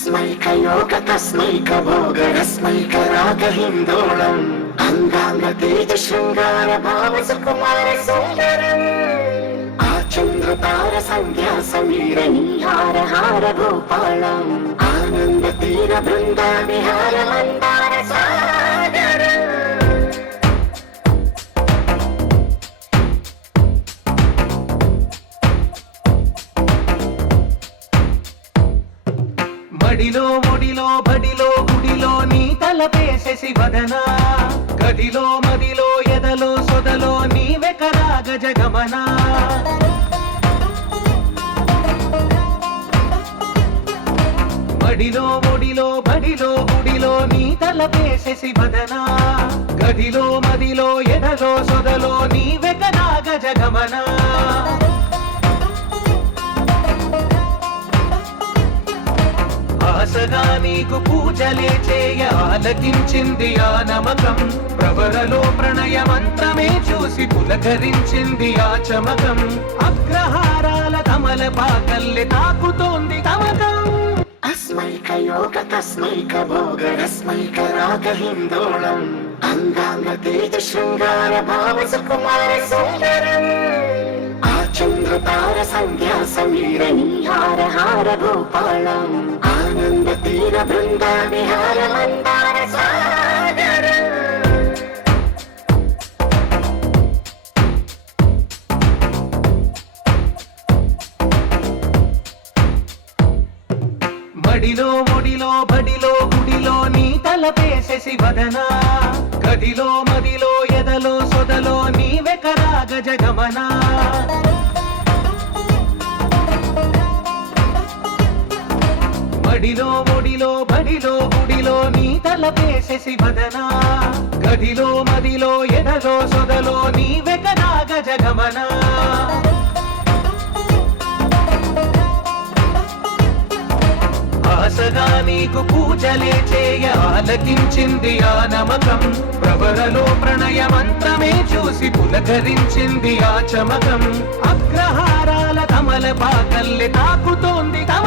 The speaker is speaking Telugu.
अस्मैकयोग तस्मैकभोगरस्मैकरागहिन्दोळम् अंगांगतेज शृंगार भाव सुकुमार सुंदरम् आचन्द्रतार संध्या समीर नीहार हार गोपालम् आनंद तीर बृंदा विहार मंदार सागरम् మడిలో ఒడిలో బడిలో గుడిలో నీ తలపేసేసి వదనా గదిలో మదిలో ఎదలో సొదలో నీవే కరాగ జగమనా మడిలో ఒడిలో బడిలో గుడిలో నీ తలపేసేసి వదనా గదిలో మదిలో ఎదలో సొదలో నీవే కరాగ జగమనా ఆశగా నీకు పూజలే చేయ ఆలకించింది ఆ నమకం ప్రవరలో ప్రణయ మంత్రమే చూసి పులకరించింది ఆ చమకం అగ్రహారాల కమల పాకల్లె తాకుతోంది తమకం अस्मैकयोग तस्मैकभोगरस्मैकरागहिन्दोळम् अंगांगतेज शृंगार भाव सुकुमार सुंदरम् आचन्द्रतार संध्या समीर नीहार हार गोपालम् आनंद तीर बृंदा विहार मंदार सागरम् మడిలో ఒడిలో బడిలో గుడిలో నీ తలపేసేసి వదనా గదిలో మదిలో ఎదలో సొదలో నీవే కరాగ జగమనా మడిలో ఒడిలో బడిలో గుడిలో నీ తలపేసేసి వదనా గదిలో మదిలో ఎదలో సొదలో నీవే కరాగ జగమనా ఆశగా నీకు పూజలే చేయ ఆలకించింది ఆ నమకం ప్రవరలో ప్రణయ మంత్రమే చూసి పులకరించింది ఆ చమకం అగ్రహారాల కమల పాకల్లె తాకుతోంది తమ